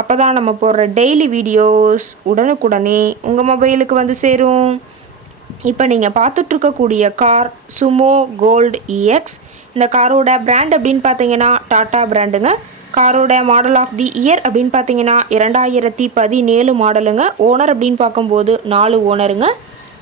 அப்போ தான் நம்ம போடுற டெய்லி வீடியோஸ் உடனுக்குடனே உங்கள் மொபைலுக்கு வந்து சேரும். இப்போ நீங்கள் பார்த்துட்ருக்கக்கூடிய கார் சுமோ கோல்டு இஎக்ஸ் இந்த காரோட பிராண்ட் அப்படின்னு பார்த்தீங்கன்னா டாட்டா பிராண்டுங்க காரோட மாடல் ஆஃப் தி இயர் அப்படின்னு பார்த்தீங்கன்னா இரண்டாயிரத்தி பதினேழு மாடலுங்க ஓனர் அப்படின்னு பார்க்கும்போது நாலு ஓனருங்க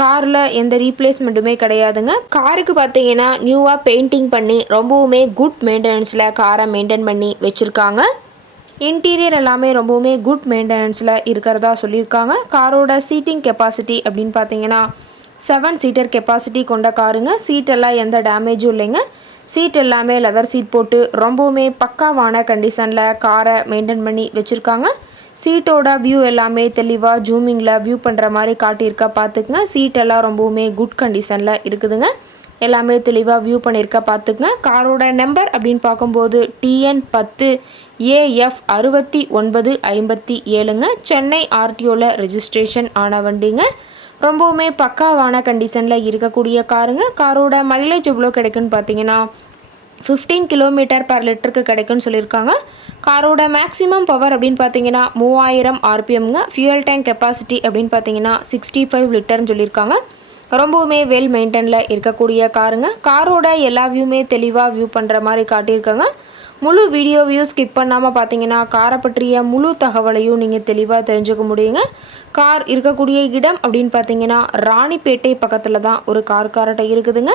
காரில் எந்த ரீப்ளேஸ்மெண்ட்டுமே கிடையாதுங்க. காருக்கு பார்த்தீங்கன்னா நியூவாக பெயிண்டிங் பண்ணி ரொம்பவுமே குட் மெயின்டெனன்ஸில் காரை மெயின்டைன் பண்ணி வச்சுருக்காங்க. இன்டீரியர் எல்லாமே ரொம்பவுமே குட் மெயின்டெனன்ஸில் இருக்கிறதா சொல்லியிருக்காங்க. காரோட சீட்டிங் கெப்பாசிட்டி அப்படின்னு பார்த்தீங்கன்னா செவன் சீட்டர் கெப்பாசிட்டி கொண்ட காருங்க. சீட்டெல்லாம் எந்த டேமேஜும் இல்லைங்க. சீட் எல்லாமே லெதர் சீட் போட்டு ரொம்பவுமே பக்காவான கண்டிஷனில் காரை மெயின்டைன் பண்ணி வச்சுருக்காங்க. சீட்டோட வியூ எல்லாமே தெளிவாக ஜூமிங்கில் வியூ பண்ணுற மாதிரி காட்டியிருக்கா. பார்த்துக்குங்க. சீட்டெல்லாம் ரொம்பவுமே குட் கண்டிஷனில் இருக்குதுங்க. எல்லாமே தெளிவாக வியூ பண்ணியிருக்க. பார்த்துக்குங்க. காரோட நம்பர் அப்படின்னு பார்க்கும்போது டிஎன் பத்து ஏஎஃப் அறுபத்தி ஒன்பது ஐம்பத்தி ஏழுங்க. சென்னை ஆர்டிஓவில் ரெஜிஸ்ட்ரேஷன் ஆன வண்டிங்க. ரொம்பவுமே பக்காவான கண்டிஷனில் இருக்கக்கூடிய காருங்க காரோட மைலேஜ் எவ்வளோ கிடைக்குன்னு பார்த்தீங்கன்னா ஃபிஃப்டீன் கிலோமீட்டர் பர் லிட்டருக்கு கிடைக்கும்னு சொல்லியிருக்காங்க. காரோட மேக்ஸிமம் பவர் அப்படின்னு பார்த்தீங்கன்னா மூவாயிரம் ஆர்பிஎம்ங்க. ஃபியூயல் டேங்க் கெப்பாசிட்டி அப்படின்னு பார்த்தீங்கன்னா சிக்ஸ்டி ஃபைவ் லிட்டர்னு சொல்லியிருக்காங்க. ரொம்பவுமே வெல் மெயின்டைனில் இருக்கக்கூடிய காருங்க. காரோட எல்லா வியூமே தெளிவாக வியூ பண்ணுற மாதிரி காட்டியிருக்காங்க. முழு வீடியோ ஸ்கிப் பண்ணாமல் பார்த்தீங்கன்னா காரை பற்றிய முழு தகவலையும் நீங்கள் தெளிவாக தெரிஞ்சுக்க முடியுங்க. கார் இருக்கக்கூடிய இடம் அப்படின்னு பார்த்தீங்கன்னா ராணிப்பேட்டை பக்கத்தில் தான் ஒரு கார் கார்ட்ட இருக்குதுங்க.